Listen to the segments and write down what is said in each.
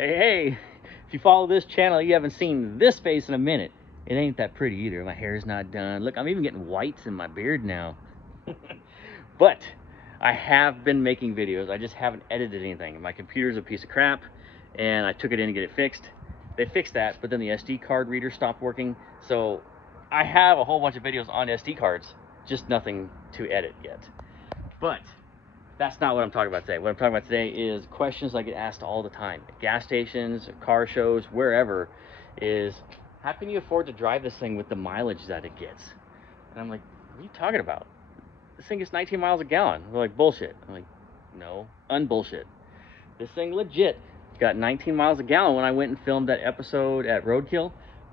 Hey, if you follow this channel, you haven't seen this face in a minute. It ain't that pretty either. My hair's not done. Look, I'm even getting whites in my beard now. But I have been making videos. I just haven't edited anything. My computer's a piece of crap, and I took it in to get it fixed. They fixed that, but then the SD card reader stopped working. So I have a whole bunch of videos on SD cards, just nothing to edit yet. But that's not what I'm talking about today. What I'm talking about today is questions I get asked all the time. At gas stations, car shows, wherever, is how can you afford to drive this thing with the mileage that it gets? And I'm like, what are you talking about? This thing gets 19 miles a gallon. They're like, bullshit. I'm like, no, unbullshit. This thing legit got 19 miles a gallon when I went and filmed that episode at Roadkill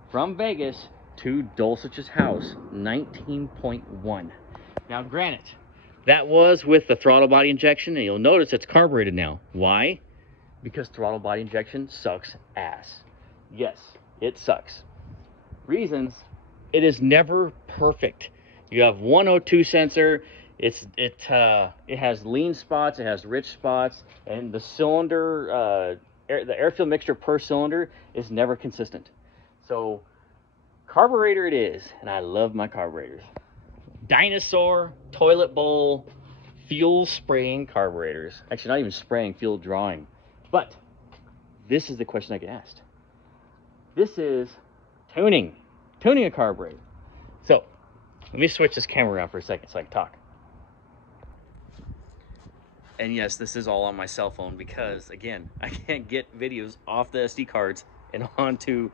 from Vegas to Dulcich's house, 19.1. Now, granted, that was with the throttle body injection, and you'll notice it's carbureted now. Why? Because throttle body injection sucks ass. Yes, it sucks. Reasons: it is never perfect. You have 102 sensor. It has lean spots, it has rich spots, and the cylinder, the air-fuel mixture per cylinder is never consistent. So carburetor it is, and I love my carburetors. Dinosaur, toilet bowl, fuel spraying carburetors. Actually, not even spraying, fuel drawing. But this is the question I get asked. This is tuning a carburetor. So let me switch this camera around for a second so I can talk. And yes, this is all on my cell phone because, again, I can't get videos off the SD cards and onto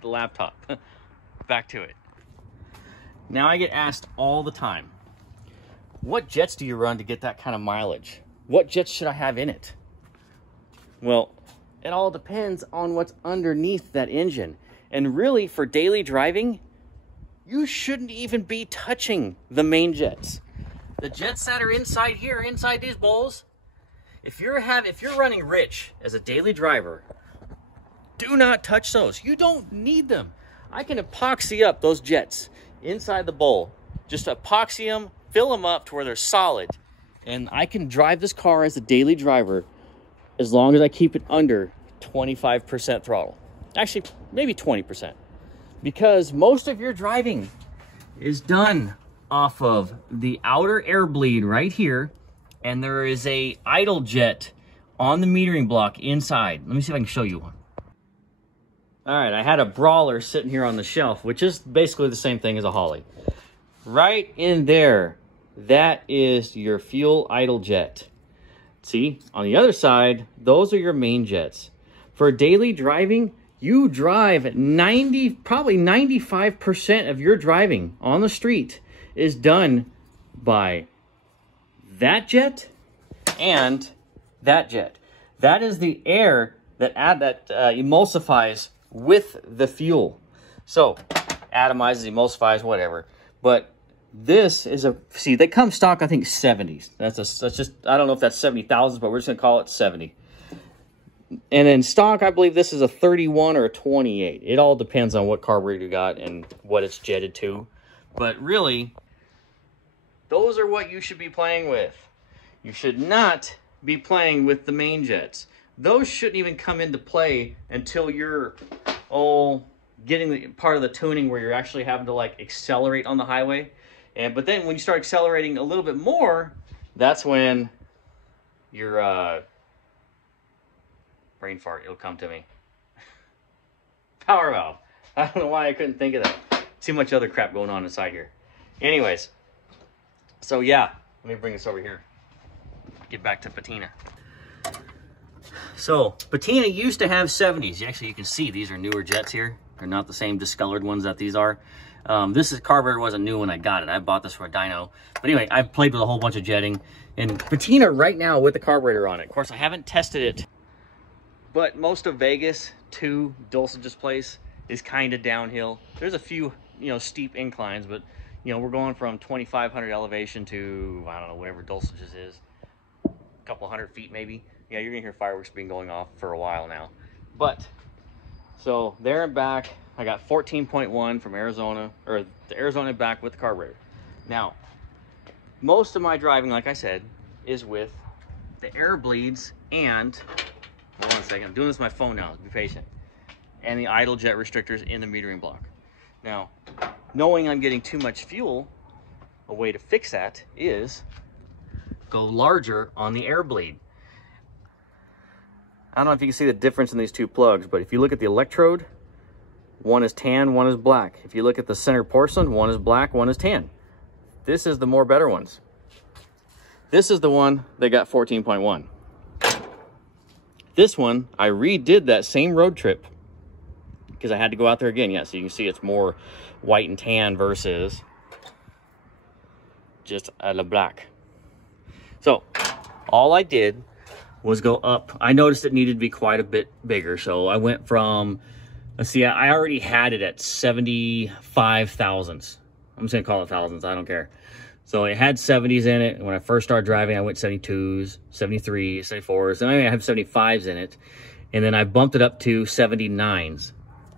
the laptop. Back to it. Now I get asked all the time, what jets do you run to get that kind of mileage? What jets should I have in it? Well, it all depends on what's underneath that engine. And really, for daily driving, you shouldn't even be touching the main jets. The jets that are inside here, inside these bowls, if you're running rich as a daily driver, do not touch those. You don't need them. I can epoxy up those jets inside the bowl. Just epoxy them, fill them up to where they're solid, and I can drive this car as a daily driver as long as I keep it under 25% throttle. Actually, maybe 20%. Because most of your driving is done off of the outer air bleed right here, and there is a idle jet on the metering block inside. Let me see if I can show you one. All right, I had a Brawler sitting here on the shelf, which is basically the same thing as a Holly. Right in there, that is your fuel idle jet. See, on the other side, those are your main jets. For daily driving, you drive probably 95% of your driving on the street is done by that jet and that jet. That is the air that emulsifies with the fuel. So atomizes, emulsifies, whatever. But this is see, they come stock, I think 70s. That's just, I don't know if that's 70,000, but we're just gonna call it 70. And in stock, I believe this is a 31 or a 28. It all depends on what carburetor you got and what it's jetted to. But really, those are what you should be playing with. You should not be playing with the main jets. Those shouldn't even come into play until you're, getting the part of the tuning where you're actually having to like accelerate on the highway. But then when you start accelerating a little bit more, that's when your brain fart, it'll come to me. Power valve. I don't know why I couldn't think of that. Too much other crap going on inside here. Anyways, so yeah, let me bring this over here. Get back to patina. So patina used to have 70s. Actually, you can see these are newer jets here. They're not the same discolored ones that these are. This carburetor wasn't new when I got it. I bought this for a dyno. But anyway, I've played with a whole bunch of jetting. And patina right now with the carburetor on it. Of course, I haven't tested it. But most of Vegas to Dulcich's place is kind of downhill. There's a few, steep inclines, but, we're going from 2,500 elevation to, I don't know, whatever Dulcich's is. A couple hundred feet maybe. Yeah, you're gonna hear fireworks being going off for a while now. But, so there and back, I got 14.1 from Arizona, or the Arizona back with the carburetor. Now, most of my driving, like I said, is with the air bleeds and Hold on a second. I'm doing this with my phone now. Be patient. And the idle jet restrictors in the metering block. Now, knowing I'm getting too much fuel, a way to fix that is go larger on the air bleed. I don't know if you can see the difference in these two plugs, but if you look at the electrode, one is tan, one is black. If you look at the center porcelain, one is black, one is tan. This is the more better ones. This is the one that got 14.1. This one, I redid that same road trip because I had to go out there again. Yeah, so you can see it's more white and tan versus just a black. So all I did was go up. I noticed it needed to be quite a bit bigger. So I went from, let's see, I already had it at 75 thousandths. I'm just gonna call it thousands, I don't care. So it had 70s in it. When I first started driving, I went 72s, 73s, 74s, and I have 75s in it. And then I bumped it up to 79s.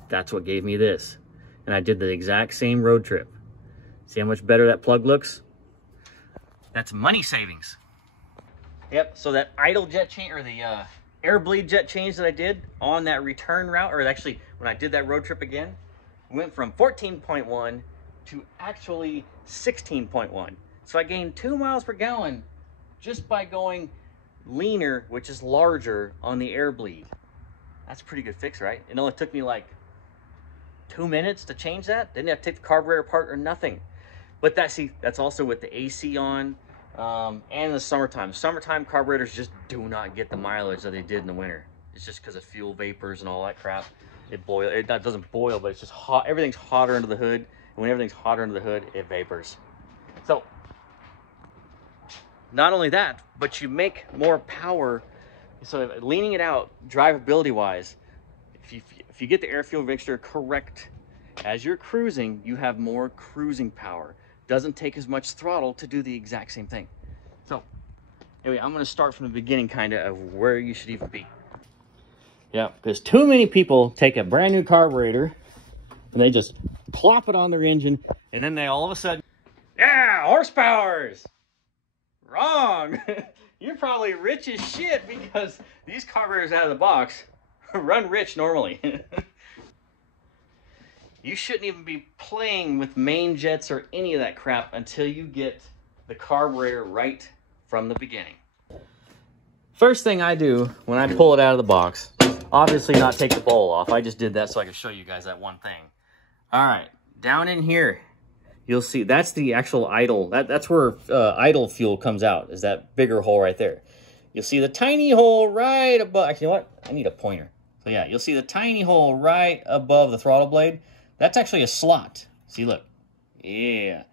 That's what gave me this. And I did the exact same road trip. See how much better that plug looks? That's money savings. Yep, so that idle jet change, or the air bleed jet change that I did on that return route, or actually when I did that road trip again, went from 14.1 to actually 16.1. So I gained 2 miles per gallon just by going leaner, which is larger, on the air bleed. That's a pretty good fix, right? It only took me like 2 minutes to change that. Didn't have to take the carburetor apart or nothing. But that's also with the AC on and in the summertime. Summertime carburetors just do not get the mileage that they did in the winter. It's just because of fuel vapors and all that crap. It doesn't boil, but it's just hot. Everything's hotter under the hood. And when everything's hotter under the hood, it vapors. So not only that, but you make more power. So leaning it out, drivability wise, if you get the air fuel mixture correct as you're cruising, you have more cruising power. Doesn't take as much throttle to do the exact same thing. So anyway, I'm going to start from the beginning kind of where you should even be. Yeah, because too many people take a brand new carburetor and they just plop it on their engine, and then they all of a sudden, yeah, horsepowers. Wrong. You're probably rich as shit because these carburetors out of the box run rich normally. You shouldn't even be playing with main jets or any of that crap until you get the carburetor right from the beginning. First thing I do when I pull it out of the box, obviously not take the bowl off. I just did that so I could show you guys that one thing. All right, down in here, you'll see that's the actual idle. That's where idle fuel comes out, is that bigger hole right there. You'll see the tiny hole right above. Actually, you know what? I need a pointer. So yeah, you'll see the tiny hole right above the throttle blade. That's actually a slot. See, look. Yeah.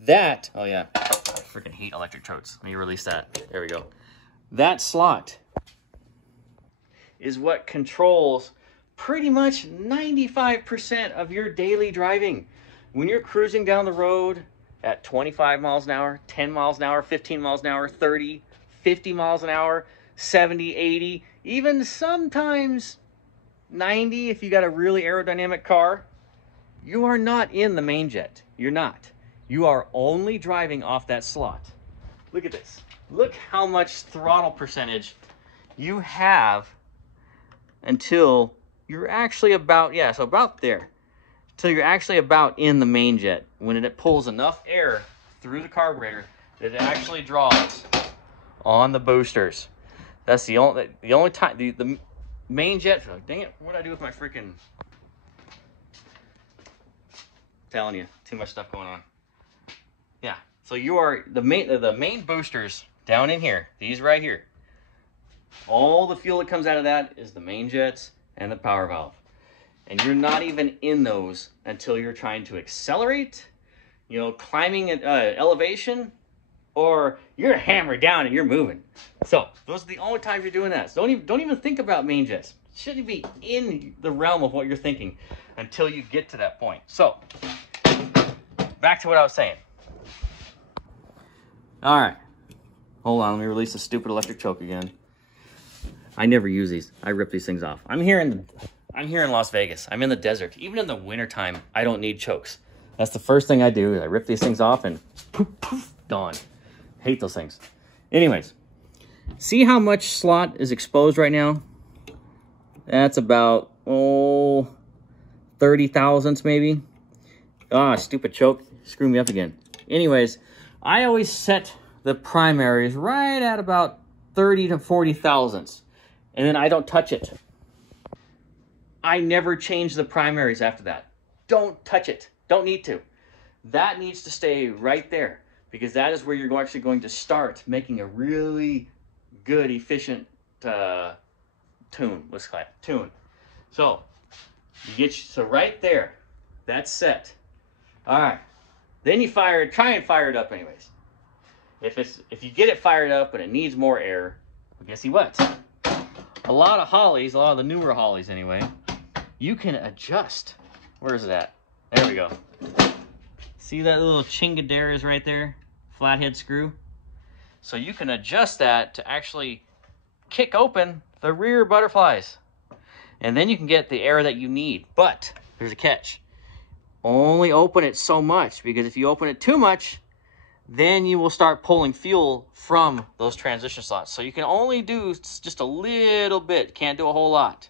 That, oh yeah, I freaking hate electric totes. Let me release that. There we go. That slot is what controls pretty much 95% of your daily driving. When you're cruising down the road at 25 miles an hour, 10 miles an hour, 15 miles an hour, 30, 50 miles an hour, 70, 80, even sometimes 90 if you got a really aerodynamic car, you are not in the main jet. You're not. You are only driving off that slot. Look at this. Look how much throttle percentage you have until you're actually about, yeah, so about there. Until you're actually about in the main jet. When it pulls enough air through the carburetor that it actually draws on the boosters. That's the only time, the main jet, dang it, what did I do with my freaking, telling you, too much stuff going on. Yeah, so you are, the main boosters down in here, these right here, all the fuel that comes out of that is the main jets and the power valve. And you're not even in those until you're trying to accelerate, you know, climbing at elevation, or you're hammered down and you're moving. So those are the only times you're doing that. So don't even think about main jets. Shouldn't be in the realm of what you're thinking until you get to that point. So back to what I was saying. All right, hold on. Let me release the stupid electric choke again. I never use these. I rip these things off. I'm here in Las Vegas. I'm in the desert. Even in the wintertime, I don't need chokes. That's the first thing I do. I rip these things off and poof, poof, gone. Hate those things. Anyways, see how much slot is exposed right now? That's about, 30 thousandths maybe. Ah, stupid choke. Screw me up again. Anyways, I always set the primaries right at about 30 to 40 thousandths. And then I don't touch it. I never change the primaries after that. Don't touch it. Don't need to. That needs to stay right there, because that is where you're actually going to start making a really good, efficient tune. Let's call it tune. So so right there, that's set. All right. Then you try and fire it up anyways. If you get it fired up and it needs more air, well, guess what? A lot of Hollies, a lot of the newer Hollies anyway, you can adjust. Where is it at? There we go. See that little chingadera is right there? Flathead screw. So you can adjust that to actually kick open the rear butterflies. And then you can get the air that you need. But there's a catch. Only open it so much, because if you open it too much, then you will start pulling fuel from those transition slots. So you can only do just a little bit. Can't do a whole lot.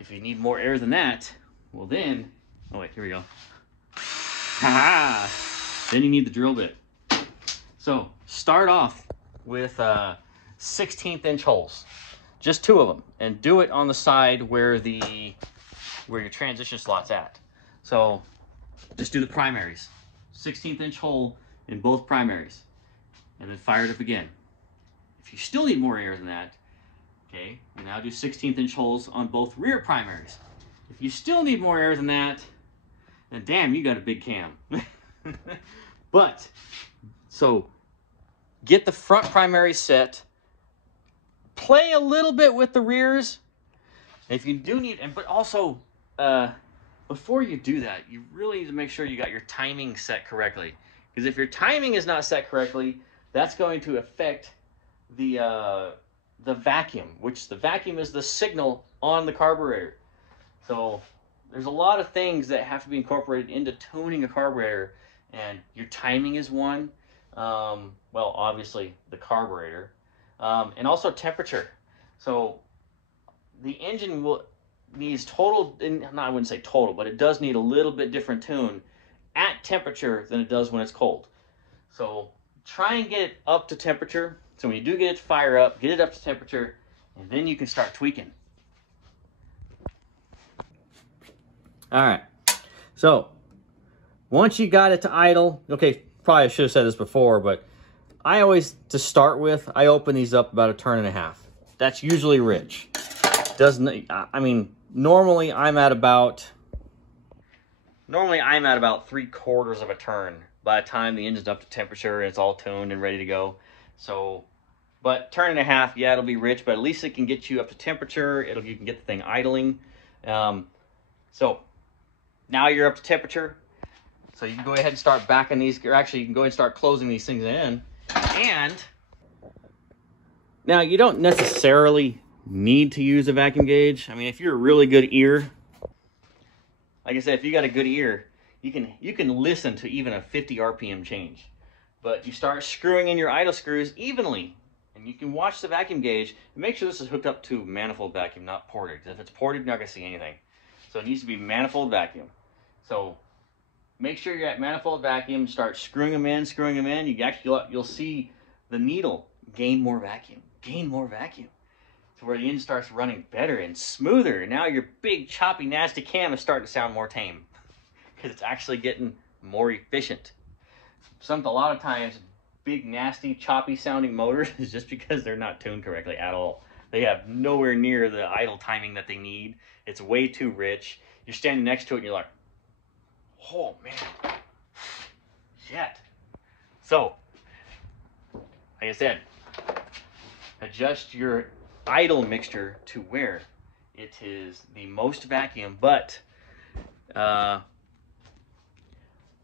If you need more air than that, well then, oh wait, here we go. Ha-ha! Then you need the drill bit. So start off with 16th inch holes. Just 2 of them. And do it on the side where your transition slot's at. So just do the primaries. 16th inch hole in both primaries. And then fire it up again. If you still need more air than that, okay, you now do 16th inch holes on both rear primaries. If you still need more air than that, then damn, you got a big cam. But, so, get the front primary set. Play a little bit with the rears. If you do need, but also, before you do that, you really need to make sure you got your timing set correctly. Because if your timing is not set correctly, that's going to affect the vacuum, which the vacuum is the signal on the carburetor. So there's a lot of things that have to be incorporated into tuning a carburetor, and your timing is one. Well, obviously the carburetor, and also temperature. So the engine needs total, I wouldn't say total, but it does need a little bit different tune at temperature than it does when it's cold. So try and get it up to temperature. So when you do get it to fire up, get it up to temperature, and then you can start tweaking. All right. So once you got it to idle, okay, probably I should have said this before, but I always, to start with, I open these up about 1.5 turns. That's usually rich. Doesn't, I mean, normally I'm at about 3/4 of a turn by the time the engine's up to temperature and it's all tuned and ready to go. So, but 1.5 turns, yeah, it'll be rich, but at least it can get you up to temperature. You can get the thing idling. So now you're up to temperature. So you can go ahead and start backing these, or actually you can go ahead and start closing these things in. And now you don't necessarily need to use a vacuum gauge. I mean, if you're a really good ear, like I said, if you got a good ear, you can listen to even a 50 RPM change. But you start screwing in your idle screws evenly, and you can watch the vacuum gauge and make sure this is hooked up to manifold vacuum, not ported. Because if it's ported, you're not going to see anything. So it needs to be manifold vacuum. So make sure you're at manifold vacuum. Start screwing them in. You'll see the needle gain more vacuum. To where the engine starts running better and smoother. And now your big, choppy, nasty cam is starting to sound more tame, because it's actually getting more efficient. A lot of times, big, nasty, choppy sounding motors is just because they're not tuned correctly at all. They have nowhere near the idle timing that they need. It's way too rich. You're standing next to it and you're like, oh man, shit. So, like I said, adjust your idle mixture to where it is the most vacuum, but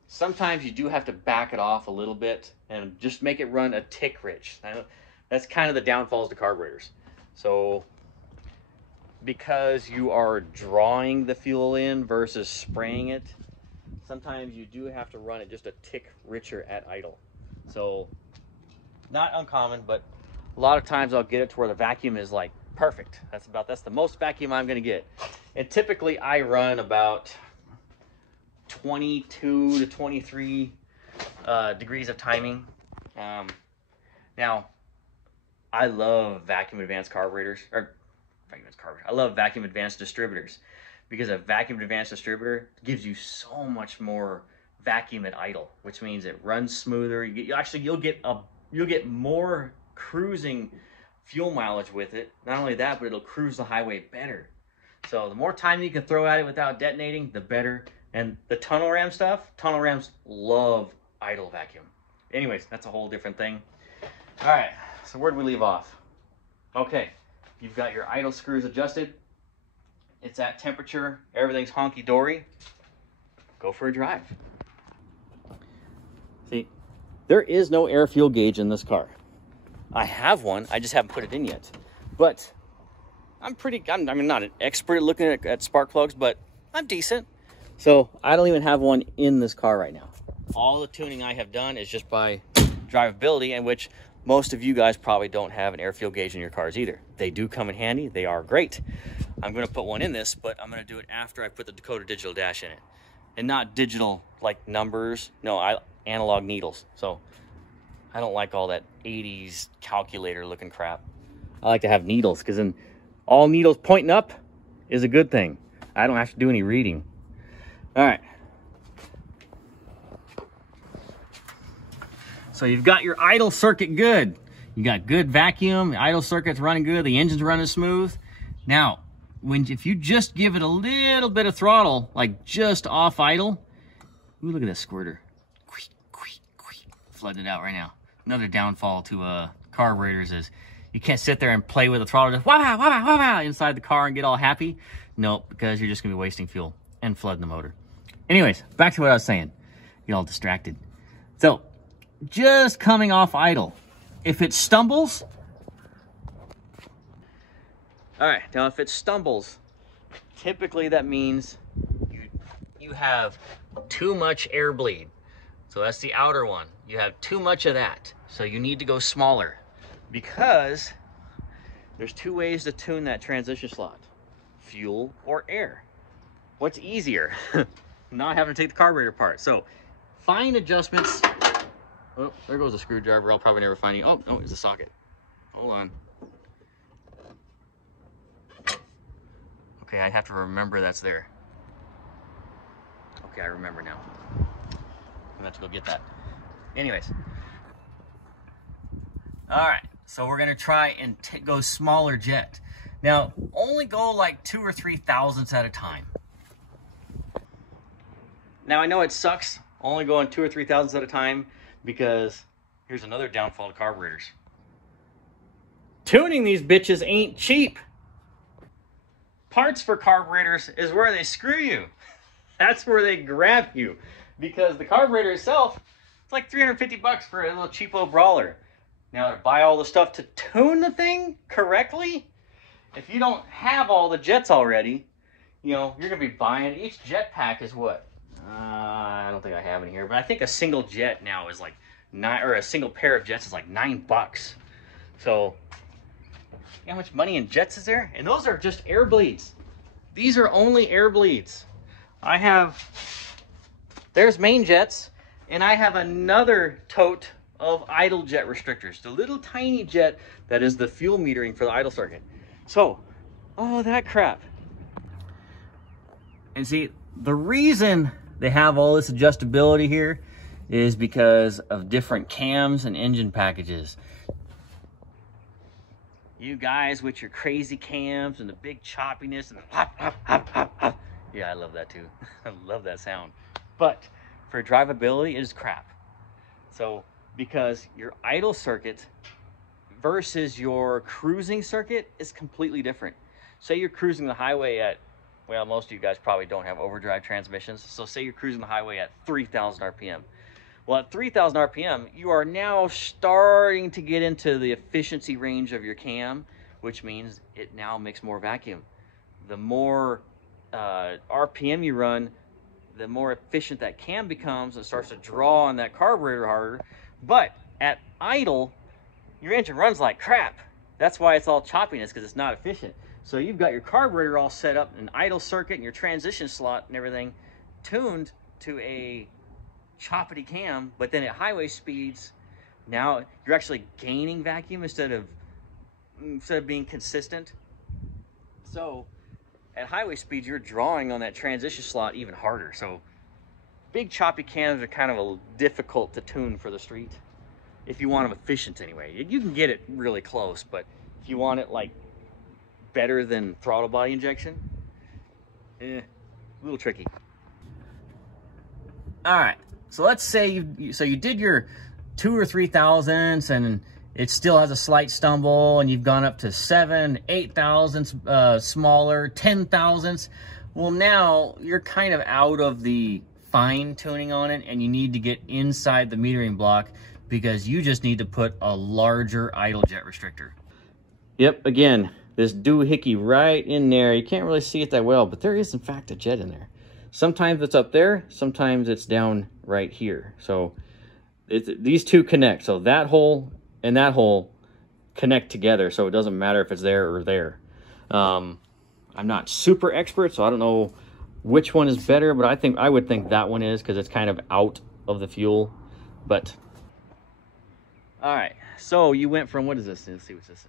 sometimes you do have to back it off a little bit and just make it run a tick rich. That's kind of the downfalls to carburetors. So because you are drawing the fuel in versus spraying it, sometimes you do have to run it just a tick richer at idle. So not uncommon, but a lot of times I'll get it to where the vacuum is like perfect. That's the most vacuum I'm gonna get. And typically I run about 22 to 23 degrees of timing. Now, I love vacuum advanced carburetors, I love vacuum advanced distributors, because a vacuum advanced distributor gives you so much more vacuum at idle, which means it runs smoother. You'll get more cruising fuel mileage with it. Not only that, but it'll cruise the highway better. So the more time you can throw at it without detonating, the better. And the tunnel ram stuff, tunnel rams love idle vacuum. Anyways, that's a whole different thing. All right, so where did we leave off? Okay, you've got your idle screws adjusted. It's at temperature, everything's honky-dory. Go for a drive. See, there is no air fuel gauge in this car. I have one, I just haven't put it in yet. But I'm not an expert at looking at spark plugs, but I'm decent. So I don't even have one in this car right now. All the tuning I have done is just by drivability, in which most of you guys probably don't have an air fuel gauge in your cars either. They do come in handy, they are great. I'm gonna put one in this, but I'm gonna do it after I put the Dakota digital dash in it. And not digital like numbers, no, analog needles. So I don't like all that 80s calculator looking crap. I like to have needles, because then all needles pointing up is a good thing. I don't have to do any reading. All right. So you've got your idle circuit good. You got good vacuum, the idle circuit's running good, the engine's running smooth. Now, if you just give it a little bit of throttle, like just off idle, ooh, look at that squirter. Flooding it out right now. Another downfall to carburetors is you can't sit there and play with the throttle, just wah, wah, wah, wah, inside the car and get all happy. Nope, because you're just gonna be wasting fuel and flooding the motor. Anyways, back to what I was saying. Get all distracted. So, just coming off idle. If it stumbles, all right, now if it stumbles, typically that means you have too much air bleed. So that's the outer one. You have too much of that. So you need to go smaller, because there's two ways to tune that transition slot: fuel or air. What's easier? Not having to take the carburetor apart. So find adjustments. Oh, there goes the screwdriver. I'll probably never find it. Oh, no, it's a socket. Hold on. Okay, I have to remember that's there. Okay, I remember now. I'm gonna have to go get that. Anyways. All right, so we're gonna try and go smaller jet. Now, only go like 2 or 3 thousandths at a time. Now, I know it sucks only going 2 or 3 thousandths at a time, because here's another downfall to carburetors. Tuning these bitches ain't cheap. Parts for carburetors is where they screw you. That's where they grab you, because the carburetor itself, it's like 350 bucks for a little cheapo brawler. Now, to buy all the stuff to tune the thing correctly, if you don't have all the jets already, you know, you're gonna be buying, each jet pack is what? I don't think I have it here, but I think a single jet now is like a single pair of jets is like $9. So, you know how much money in jets is there? And those are just air bleeds. These are only air bleeds. There's main jets, and I have another tote of idle jet restrictors. The little tiny jet that is the fuel metering for the idle circuit. So, all that crap. And see, the reason they have all this adjustability here is because of different cams and engine packages. You guys with your crazy cams and the big choppiness and the hop, hop, hop, hop, hop. Yeah, I love that too. I love that sound. But for drivability, it is crap. So, because your idle circuit versus your cruising circuit is completely different. Say you're cruising the highway at, well, most of you guys probably don't have overdrive transmissions. So say you're cruising the highway at 3,000 RPM. Well, at 3,000 RPM, you are now starting to get into the efficiency range of your cam, which means it now makes more vacuum. The more RPM you run, the more efficient that cam becomes and starts to draw on that carburetor harder. But at idle, your engine runs like crap. That's why it's all choppiness, because it's not efficient. So you've got your carburetor all set up, an idle circuit, and your transition slot and everything tuned to a choppity cam, but then at highway speeds, now you're actually gaining vacuum instead of being consistent. So at highway speeds, you're drawing on that transition slot even harder. So big choppy cams are kind of difficult to tune for the street. If you want them efficient anyway, you can get it really close, but if you want it like better than throttle body injection, a little tricky. All right, so let's say you did your 2 or 3 thousandths and it still has a slight stumble, and you've gone up to 7, 8 thousandths smaller, 10 thousandths. Well, now you're kind of out of the fine tuning on it, and you need to get inside the metering block because you just need to put a larger idle jet restrictor. Yep, again, this doohickey right in there. You can't really see it that well, but there is in fact a jet in there. Sometimes it's up there, sometimes it's down right here. So these two connect. So that hole and that hole connect together, so it doesn't matter if it's there or there. I'm not super expert, so I don't know which one is better, but I would think that one is, because it's kind of out of the fuel. But all right, so you went from, what is this? Let's see what this is.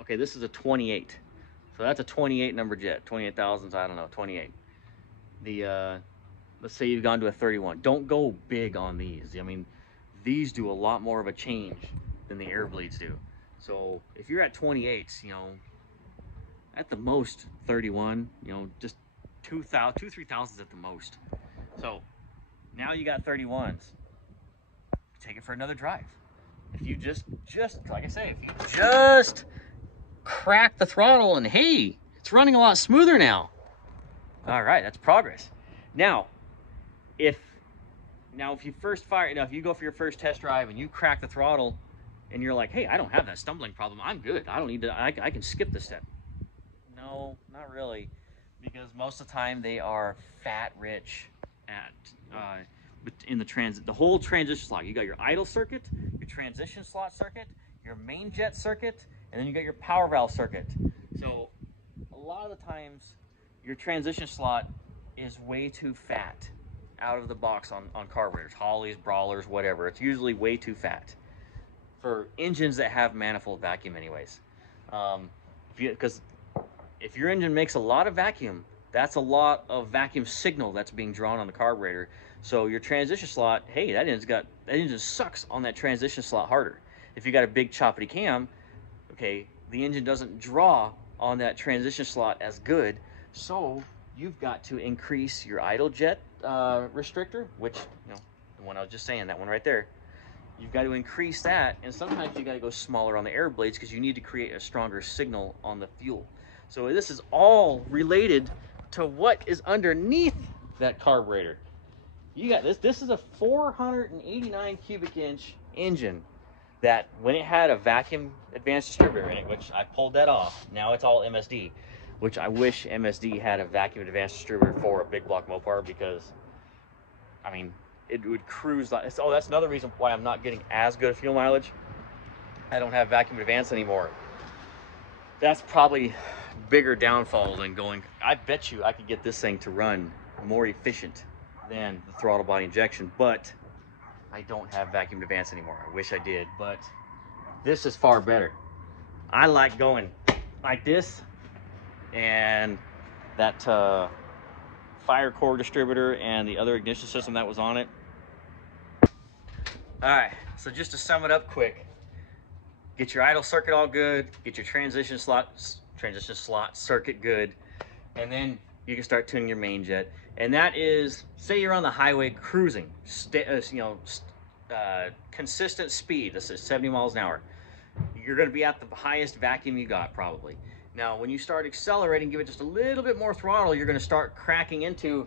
Okay, this is a 28. So that's a 28 number jet. 28 thousandths, I don't know, 28. Let's say you've gone to a 31. Don't go big on these. I mean, these do a lot more of a change than the air bleeds do. So if you're at 28s, you know, at the most 31, you know, just 2, 3 thousandths at the most. So now you got 31s. Take it for another drive. If you just like I say, if you just crack the throttle and hey, it's running a lot smoother now. All right, that's progress. Now, if you first fire, if you go for your first test drive and you crack the throttle and you're like, hey, I don't have that stumbling problem, I'm good, I don't need to, I can skip this step. No, not really, because most of the time they are fat rich at in the whole transition slot. You got your idle circuit, your transition slot circuit, your main jet circuit, and then you got your power valve circuit. So a lot of the times your transition slot is way too fat out of the box on carburetors, Holleys, Brawlers, whatever. It's usually way too fat for engines that have manifold vacuum anyways. Because if your engine makes a lot of vacuum, that's a lot of vacuum signal that's being drawn on the carburetor. So your transition slot, hey, that engine sucks on that transition slot harder. If you got a big choppity cam, okay, the engine doesn't draw on that transition slot as good. So you've got to increase your idle jet restrictor, which, you know, the one I was just saying, that one right there. You've got to increase that, and sometimes you got to go smaller on the air blades because you need to create a stronger signal on the fuel. So this is all related to what is underneath that carburetor. You got this. This is a 489 cubic inch engine that, when it had a vacuum advanced distributor in it, which I pulled that off, now it's all MSD, which I wish MSD had a vacuum advanced distributor for a big block Mopar, because, I mean, it would cruise like, oh, that's another reason why I'm not getting as good a fuel mileage. I don't have vacuum advance anymore. That's probably bigger downfall than going, I bet you I could get this thing to run more efficient than the throttle body injection, but I don't have vacuum advance anymore. I wish I did, but this is far better. I like going like this, and that fire core distributor and the other ignition system that was on it. All right, so just to sum it up quick, get your idle circuit all good, get your transition slot circuit good, and then you can start tuning your main jet. And that is, say you're on the highway cruising, consistent speed, this is 70 miles an hour. You're gonna be at the highest vacuum you got probably. Now, when you start accelerating, give it just a little bit more throttle, you're gonna start cracking into,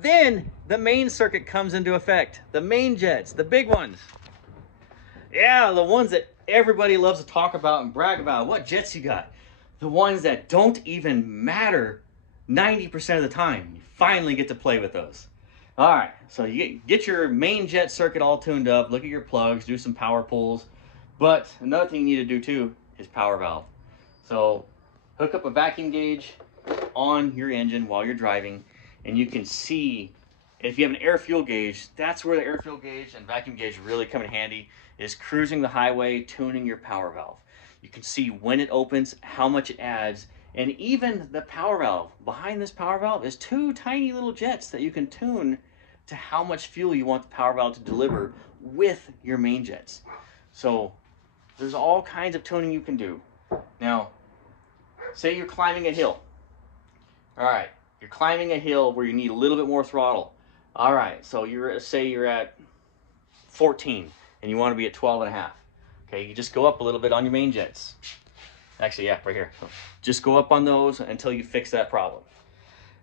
then the main circuit comes into effect. The main jets, the big ones. Yeah, the ones that everybody loves to talk about and brag about. What jets you got? The ones that don't even matter 90% of the time. You finally get to play with those. All right, so you get your main jet circuit all tuned up, look at your plugs, do some power pulls, But another thing you need to do too is power valve. So hook up a vacuum gauge on your engine while you're driving, and you can see if you have an air fuel gauge, that's where the air fuel gauge and vacuum gauge really come in handy, is cruising the highway, tuning your power valve. You can see when it opens, how much it adds, and even the power valve. Behind this power valve is two tiny little jets that you can tune to how much fuel you want the power valve to deliver with your main jets. So there's all kinds of tuning you can do. Now, say you're climbing a hill. All right, you're climbing a hill where you need a little bit more throttle. All right, so say you're at 14 and you want to be at 12.5. Okay, you just go up a little bit on your main jets. Actually, yeah, right here. So just go up on those until you fix that problem.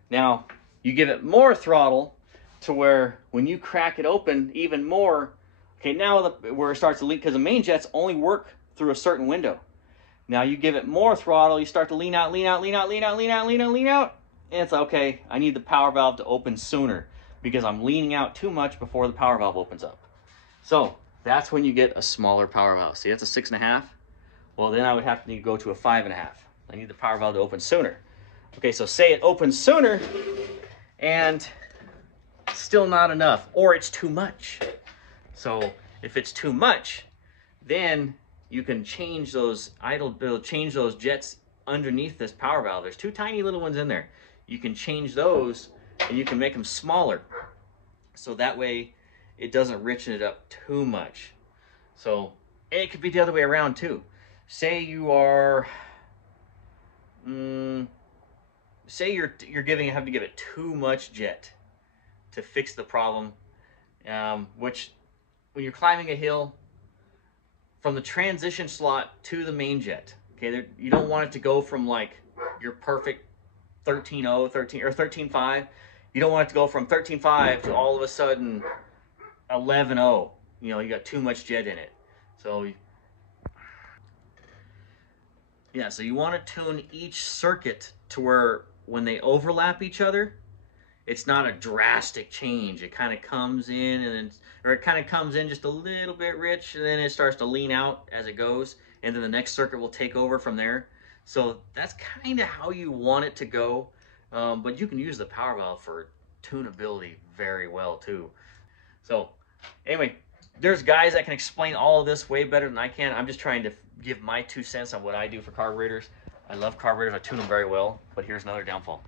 Now, you give it more throttle to where when you crack it open even more, okay, now where it starts to leak, because the main jets only work through a certain window. Now you give it more throttle, you start to lean out, lean out, lean out, lean out, lean out, lean out, lean out, and it's okay, I need the power valve to open sooner because I'm leaning out too much before the power valve opens up. So that's when you get a smaller power valve. See, that's a 6.5. Well, then I would have to go to a 5.5. I need the power valve to open sooner. Okay, so say it opens sooner and still not enough, or it's too much. So if it's too much, then you can change those change those jets underneath this power valve. There's two tiny little ones in there. You can change those and you can make them smaller. So that way it doesn't richen it up too much. So it could be the other way around too. Say you are, say you're having to give it too much jet to fix the problem, which when you're climbing a hill, from the transition slot to the main jet, okay, you don't want it to go from like your perfect 13.0, 13 or 13.5. You don't want it to go from 13.5 to all of a sudden 11.0. You know, you got too much jet in it. So yeah, so you want to tune each circuit to where when they overlap each other, it's not a drastic change. It kind of comes in and then, it kind of comes in just a little bit rich, and then it starts to lean out as it goes, and then the next circuit will take over from there. So that's kind of how you want it to go. But you can use the power valve for tunability very well too. So anyway, there's guys that can explain all of this way better than I can. I'm just trying to give my 2 cents on what I do for carburetors. I love carburetors, I tune them very well, but here's another downfall.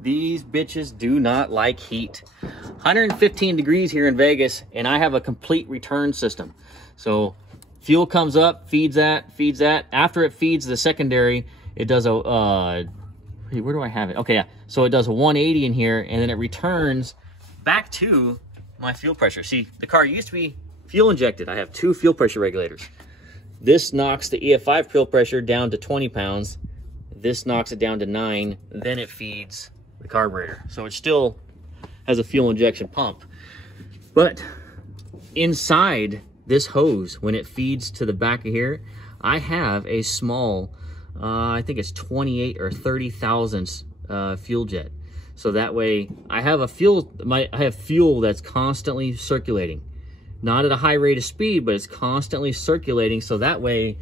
These bitches do not like heat. 115 degrees here in Vegas, and I have a complete return system. So fuel comes up, feeds that. After it feeds the secondary, it does a, where do I have it? Okay, yeah. So it does a 180 in here, and then it returns back to my fuel pressure. See, the car used to be fuel injected. I have 2 fuel pressure regulators. This knocks the EF5 fuel pressure down to 20 pounds. This knocks it down to 9. Then it feeds the carburetor. So it still has a fuel injection pump. But inside this hose, when it feeds to the back of here, I have a small, I think it's 28 or 30 thousandths fuel jet. So that way I have a I have fuel that's constantly circulating. Not at a high rate of speed, but it's constantly circulating. So that way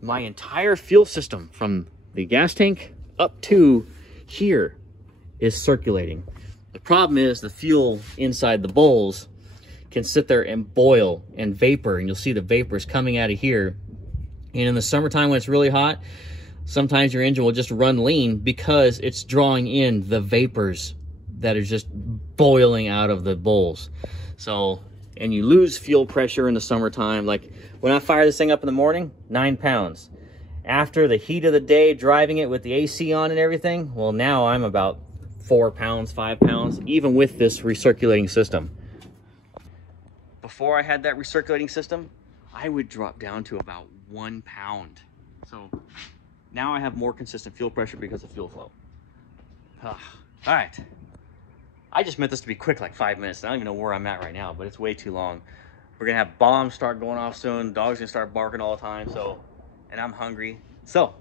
my entire fuel system from the gas tank up to here is circulating. The problem is the fuel inside the bowls can sit there and boil and vapor, and you'll see the vapors coming out of here. And in the summertime when it's really hot, sometimes your engine will just run lean because it's drawing in the vapors that are just boiling out of the bowls. So, and you lose fuel pressure in the summertime. Like when I fire this thing up in the morning, 9 pounds. After the heat of the day, driving it with the AC on and everything, well, now I'm about 4 pounds, 5 pounds, even with this recirculating system. Before I had that recirculating system, I would drop down to about 1 pound. So now I have more consistent fuel pressure because of fuel flow. All right. I just meant this to be quick, like 5 minutes. I don't even know where I'm at right now, but it's way too long. We're gonna have bombs start going off soon. Dogs gonna start barking all the time. So, and I'm hungry. So,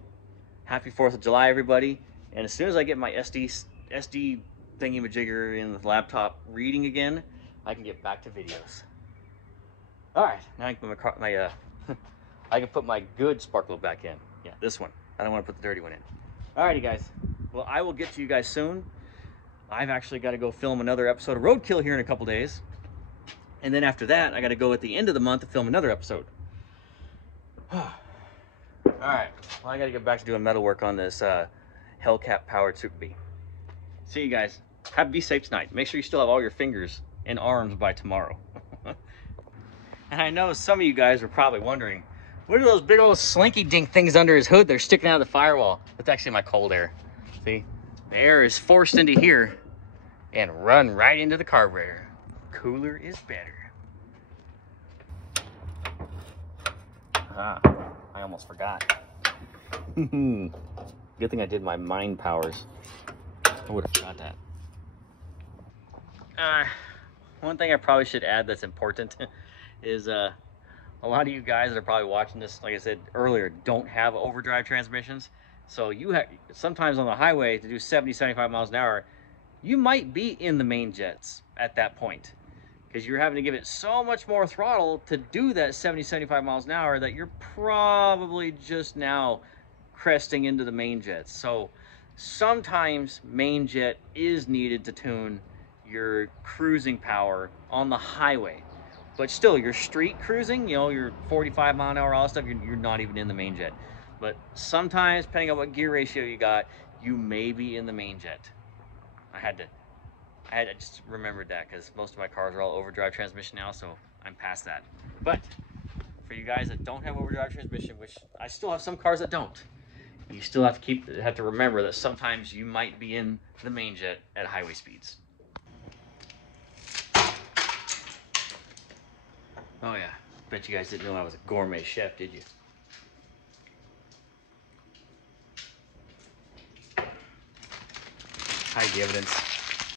happy 4th of July, everybody. And as soon as I get my SD thingy-majigger in the laptop reading again, I can get back to videos. All right, now I can put my I can put my good spark plug back in. Yeah, this one. I don't want to put the dirty one in. Alrighty, guys. Well, I will get to you guys soon. I've actually got to go film another episode of Roadkill here in a couple days. And then after that, I got to go at the end of the month to film another episode. Alright. Well, I got to get back to doing metal work on this Hellcat powered Super Bee. See you guys. Be safe tonight. Make sure you still have all your fingers and arms by tomorrow. And I know some of you guys are probably wondering, what are those big old slinky dink things under his hood? They're sticking out of the firewall. That's actually my cold air. See? The air is forced into here and run right into the carburetor. Cooler is better. Ah, I almost forgot. Good thing I did my mind powers. I would have forgot that. One thing I probably should add that's important is a lot of you guys that are probably watching this, like I said earlier, don't have overdrive transmissions. So you have sometimes on the highway to do 70, 75 miles an hour, you might be in the main jets at that point because you're having to give it so much more throttle to do that 70, 75 miles an hour that you're probably just now cresting into the main jets. So sometimes main jet is needed to tune your cruising power on the highway. But still, your street cruising, you know, your 45 mile an hour, all that stuff, you're not even in the main jet. But sometimes, depending on what gear ratio you got, you may be in the main jet. I had to just remembered that because most of my cars are all overdrive transmission now, so I'm past that. But for you guys that don't have overdrive transmission, which I still have some cars that don't, you still have to remember that sometimes you might be in the main jet at highway speeds. Oh yeah, bet you guys didn't know I was a gourmet chef, did you? Hide the evidence.